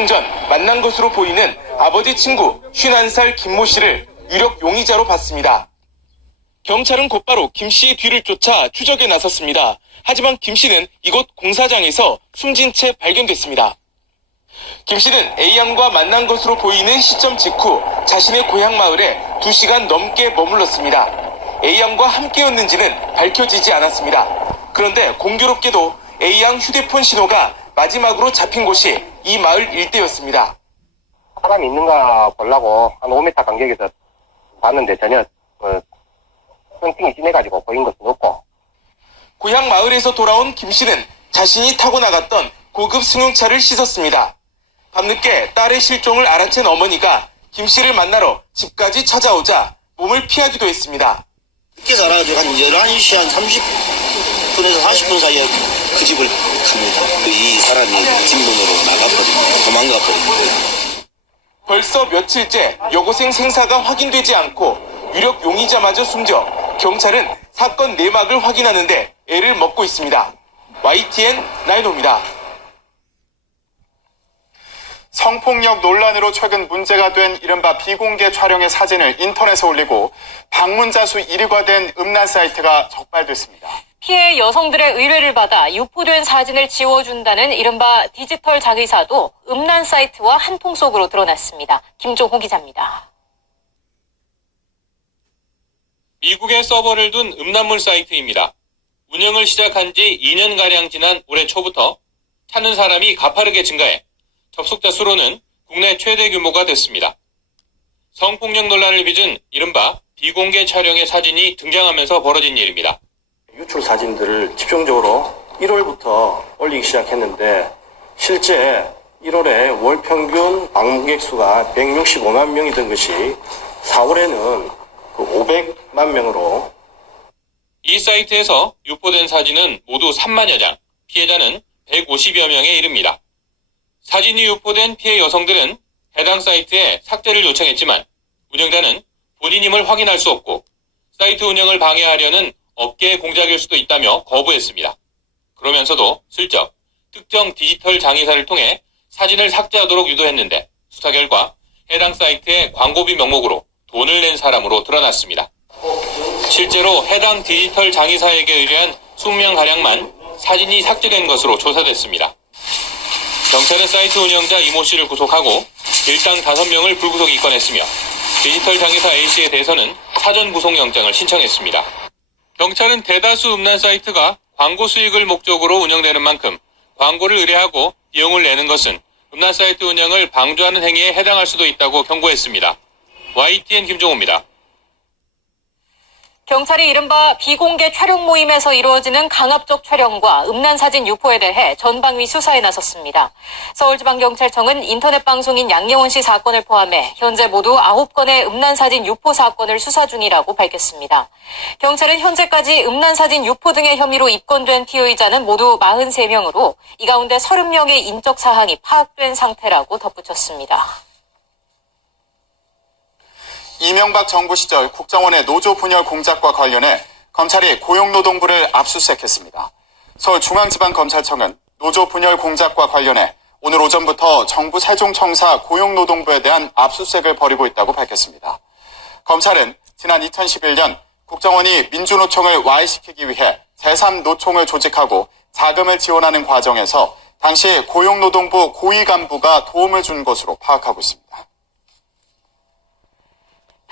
활동 전 만난 것으로 보이는 아버지 친구 51살 김모 씨를 유력 용의자로 봤습니다. 경찰은 곧바로 김 씨의 뒤를 쫓아 추적에 나섰습니다. 하지만 김 씨는 이곳 공사장에서 숨진 채 발견됐습니다. 김 씨는 A양과 만난 것으로 보이는 시점 직후 자신의 고향 마을에 2시간 넘게 머물렀습니다. A양과 함께였는지는 밝혀지지 않았습니다. 그런데 공교롭게도 A양 휴대폰 신호가 마지막으로 잡힌 곳이 이 마을 일대였습니다. 사람이 있는가 보려고 한 5m 간격에서 봤는데 전혀 층층이 진해가지고 보인 것은 없고. 고향 마을에서 돌아온 김 씨는 자신이 타고 나갔던 고급 승용차를 씻었습니다. 밤늦게 딸의 실종을 알아챈 어머니가 김 씨를 만나러 집까지 찾아오자 몸을 피하기도 했습니다. 늦게 살아가지고 한 11시 한 30분에서 40분 사이에 그 집을 갑니다. 이 사람이 집문으로 나가버립니다. 도망가버립니다. 벌써 며칠째 여고생 생사가 확인되지 않고 유력 용의자마저 숨져 경찰은 사건 내막을 확인하는데 애를 먹고 있습니다. YTN 나인호입니다. 성폭력 논란으로 최근 문제가 된 이른바 비공개 촬영의 사진을 인터넷에 올리고 방문자 수 1위가 된 음란 사이트가 적발됐습니다. 피해 여성들의 의뢰를 받아 유포된 사진을 지워준다는 이른바 디지털 자기사도 음란 사이트와 한 통 속으로 드러났습니다. 김종호 기자입니다. 미국에 서버를 둔 음란물 사이트입니다. 운영을 시작한 지 2년가량 지난 올해 초부터 찾는 사람이 가파르게 증가해 접속자 수로는 국내 최대 규모가 됐습니다. 성폭력 논란을 빚은 이른바 비공개 촬영의 사진이 등장하면서 벌어진 일입니다. 유출 사진들을 집중적으로 1월부터 올리기 시작했는데 실제 1월에 월 평균 방문객 수가 165만 명이던 것이 4월에는 500만 명으로. 이 사이트에서 유포된 사진은 모두 3만여 장, 피해자는 150여 명에 이릅니다. 사진이 유포된 피해 여성들은 해당 사이트에 삭제를 요청했지만 운영자는 본인임을 확인할 수 없고 사이트 운영을 방해하려는 업계의 공작일 수도 있다며 거부했습니다. 그러면서도 슬쩍 특정 디지털 장의사를 통해 사진을 삭제하도록 유도했는데 수사 결과 해당 사이트의 광고비 명목으로 돈을 낸 사람으로 드러났습니다. 실제로 해당 디지털 장의사에게 의뢰한 20명가량만 사진이 삭제된 것으로 조사됐습니다. 경찰은 사이트 운영자 이모 씨를 구속하고 일당 5명을 불구속 입건했으며 디지털 장의사 A씨에 대해서는 사전 구속영장을 신청했습니다. 경찰은 대다수 음란 사이트가 광고 수익을 목적으로 운영되는 만큼 광고를 의뢰하고 비용을 내는 것은 음란 사이트 운영을 방조하는 행위에 해당할 수도 있다고 경고했습니다. YTN 김종호입니다. 경찰이 이른바 비공개 촬영 모임에서 이루어지는 강압적 촬영과 음란사진 유포에 대해 전방위 수사에 나섰습니다. 서울지방경찰청은 인터넷 방송인 양예원 씨 사건을 포함해 현재 모두 9건의 음란사진 유포 사건을 수사 중이라고 밝혔습니다. 경찰은 현재까지 음란사진 유포 등의 혐의로 입건된 피의자는 모두 43명으로 이 가운데 30명의 인적 사항이 파악된 상태라고 덧붙였습니다. 이명박 정부 시절 국정원의 노조 분열 공작과 관련해 검찰이 고용노동부를 압수수색했습니다. 서울중앙지방검찰청은 노조 분열 공작과 관련해 오늘 오전부터 정부 세종청사 고용노동부에 대한 압수수색을 벌이고 있다고 밝혔습니다. 검찰은 지난 2011년 국정원이 민주노총을 와해시키기 위해 제3노총을 조직하고 자금을 지원하는 과정에서 당시 고용노동부 고위 간부가 도움을 준 것으로 파악하고 있습니다.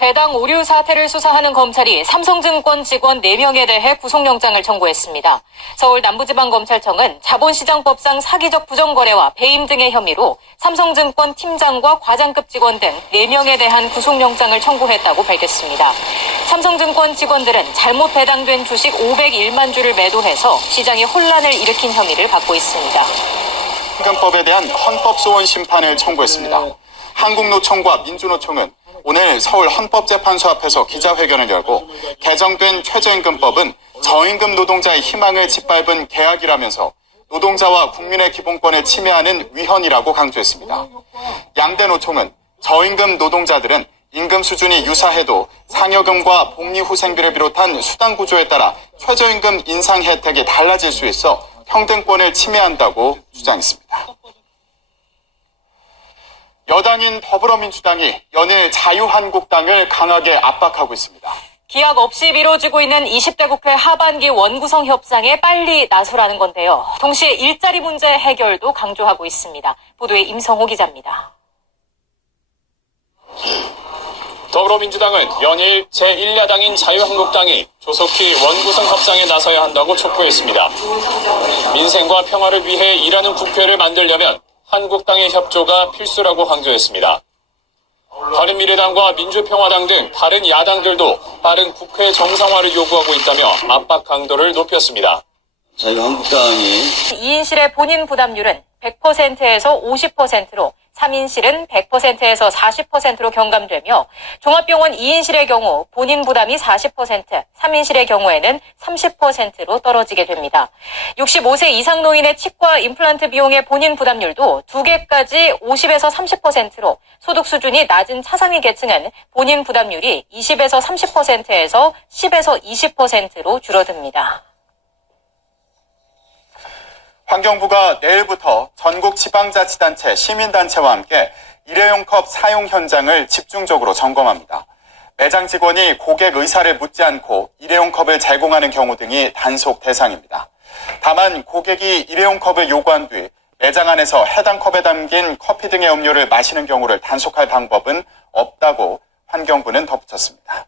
배당 오류 사태를 수사하는 검찰이 삼성증권 직원 4명에 대해 구속영장을 청구했습니다. 서울 남부지방검찰청은 자본시장법상 사기적 부정거래와 배임 등의 혐의로 삼성증권 팀장과 과장급 직원 등 4명에 대한 구속영장을 청구했다고 밝혔습니다. 삼성증권 직원들은 잘못 배당된 주식 501만 주를 매도해서 시장에 혼란을 일으킨 혐의를 받고 있습니다. 현금법에 대한 헌법소원 심판을 청구했습니다. 한국노총과 민주노총은 오늘 서울 헌법재판소 앞에서 기자회견을 열고 개정된 최저임금법은 저임금 노동자의 희망을 짓밟은 계약이라면서 노동자와 국민의 기본권을 침해하는 위헌이라고 강조했습니다. 양대 노총은 저임금 노동자들은 임금 수준이 유사해도 상여금과 복리후생비를 비롯한 수당 구조에 따라 최저임금 인상 혜택이 달라질 수 있어 평등권을 침해한다고 주장했습니다. 여당인 더불어민주당이 연일 자유한국당을 강하게 압박하고 있습니다. 기약 없이 미뤄지고 있는 20대 국회 하반기 원구성 협상에 빨리 나서라는 건데요. 동시에 일자리 문제 해결도 강조하고 있습니다. 보도에 임성호 기자입니다. 더불어민주당은 연일 제1야당인 자유한국당이 조속히 원구성 협상에 나서야 한다고 촉구했습니다. 민생과 평화를 위해 일하는 국회를 만들려면 한국당의 협조가 필수라고 강조했습니다. 바른미래당과 민주평화당 등 다른 야당들도 빠른 국회 정상화를 요구하고 있다며 압박 강도를 높였습니다. 자유한국당이 2인실의 본인 부담률은 100%에서 50%로 3인실은 100%에서 40%로 경감되며 종합병원 2인실의 경우 본인 부담이 40%, 3인실의 경우에는 30%로 떨어지게 됩니다. 65세 이상 노인의 치과 임플란트 비용의 본인 부담률도 2개까지 50에서 30%로 소득 수준이 낮은 차상위 계층은 본인 부담률이 20에서 30%에서 10에서 20%로 줄어듭니다. 환경부가 내일부터 전국 지방자치단체, 시민단체와 함께 일회용 컵 사용 현장을 집중적으로 점검합니다. 매장 직원이 고객 의사를 묻지 않고 일회용 컵을 제공하는 경우 등이 단속 대상입니다. 다만 고객이 일회용 컵을 요구한 뒤 매장 안에서 해당 컵에 담긴 커피 등의 음료를 마시는 경우를 단속할 방법은 없다고 환경부는 덧붙였습니다.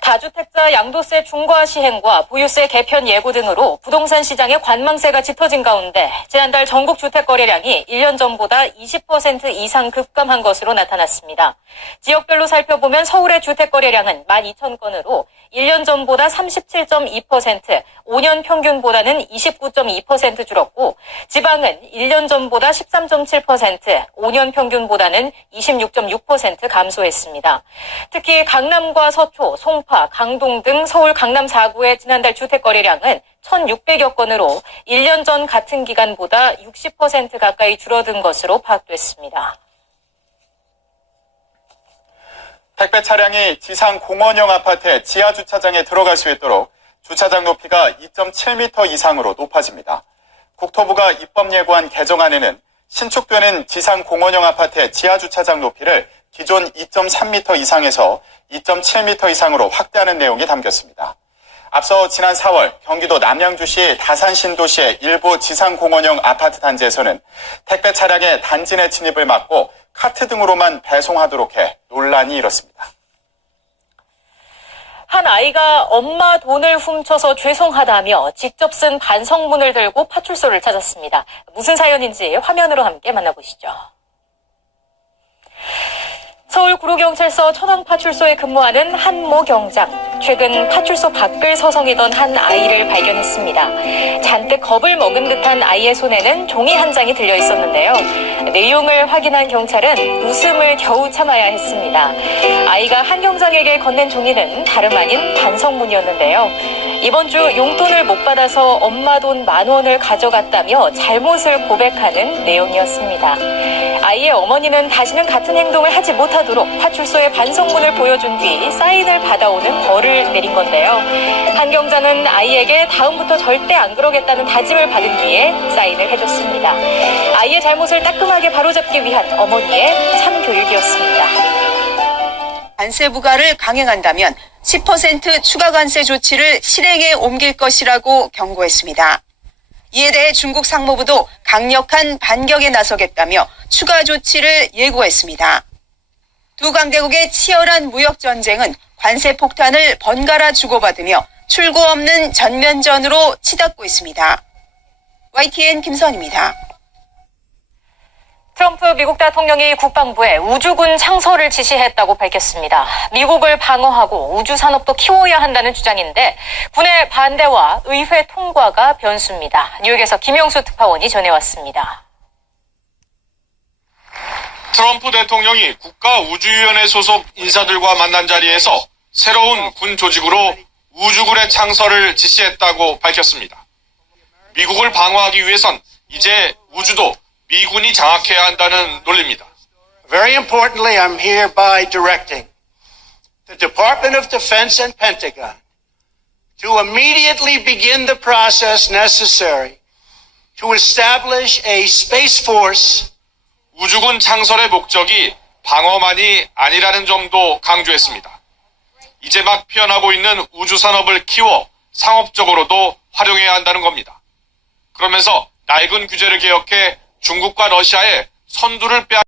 다주택자 양도세 중과 시행과 보유세 개편 예고 등으로 부동산 시장의 관망세가 짙어진 가운데 지난달 전국 주택 거래량이 1년 전보다 20% 이상 급감한 것으로 나타났습니다. 지역별로 살펴보면 서울의 주택 거래량은 12,000건으로 1년 전보다 37.2%, 5년 평균보다는 29.2% 줄었고 지방은 1년 전보다 13.7%, 5년 평균보다는 26.6% 감소했습니다. 특히 강남과 서초, 송파, 강동 등 서울 강남 4구의 지난달 주택 거래량은 1,600여 건으로 1년 전 같은 기간보다 60% 가까이 줄어든 것으로 파악됐습니다. 택배 차량이 지상 공원형 아파트의 지하 주차장에 들어갈 수 있도록 주차장 높이가 2.7m 이상으로 높아집니다. 국토부가 입법 예고한 개정안에는 신축되는 지상 공원형 아파트의 지하 주차장 높이를 기존 2.3m 이상에서 2.7m 이상으로 확대하는 내용이 담겼습니다. 앞서 지난 4월 경기도 남양주시 다산신도시의 일부 지상공원형 아파트 단지에서는 택배 차량의 단지 내 진입을 막고 카트 등으로만 배송하도록 해 논란이 일었습니다. 한 아이가 엄마 돈을 훔쳐서 죄송하다며 직접 쓴 반성문을 들고 파출소를 찾았습니다. 무슨 사연인지 화면으로 함께 만나보시죠. 서울 구로경찰서 천왕파출소에 근무하는 한모 경장. 최근 파출소 밖을 서성이던 한 아이를 발견했습니다. 잔뜩 겁을 먹은 듯한 아이의 손에는 종이 한 장이 들려 있었는데요. 내용을 확인한 경찰은 웃음을 겨우 참아야 했습니다. 아이가 한 경장에게 건넨 종이는 다름 아닌 반성문이었는데요. 이번 주 용돈을 못 받아서 엄마 돈 10,000원을 가져갔다며 잘못을 고백하는 내용이었습니다. 아이의 어머니는 다시는 같은 행동을 하지 못하도록 파출소에 반성문을 보여준 뒤 사인을 받아오는 벌을 내린 건데요. 한 경장은 아이에게 다음부터 절대 안 그러겠다는 다짐을 받은 뒤에 사인을 해줬습니다. 아이의 잘못을 따끔하게 바로잡기 위한 어머니의 참교육이었습니다. 관세 부과를 강행한다면 10% 추가 관세 조치를 실행에 옮길 것이라고 경고했습니다. 이에 대해 중국 상무부도 강력한 반격에 나서겠다며 추가 조치를 예고했습니다. 두 강대국의 치열한 무역 전쟁은 관세 폭탄을 번갈아 주고받으며 출구 없는 전면전으로 치닫고 있습니다. YTN 김선입니다. 트럼프 미국 대통령이 국방부에 우주군 창설을 지시했다고 밝혔습니다. 미국을 방어하고 우주 산업도 키워야 한다는 주장인데 군의 반대와 의회 통과가 변수입니다. 뉴욕에서 김영수 특파원이 전해왔습니다. 트럼프 대통령이 국가우주위원회 소속 인사들과 만난 자리에서 새로운 군 조직으로 우주군의 창설을 지시했다고 밝혔습니다. 미국을 방어하기 위해선 이제 우주도 미군이 장악해야 한다는 논리입니다. Very importantly, I'm hereby directing the Department of Defense and Pentagon to immediately begin the process necessary to establish a Space Force 우주군 창설의 목적이 방어만이 아니라는 점도 강조했습니다. 이제 막 피어나고 있는 우주산업을 키워 상업적으로도 활용해야 한다는 겁니다. 그러면서 낡은 규제를 개혁해 중국과 러시아의 선두를 빼앗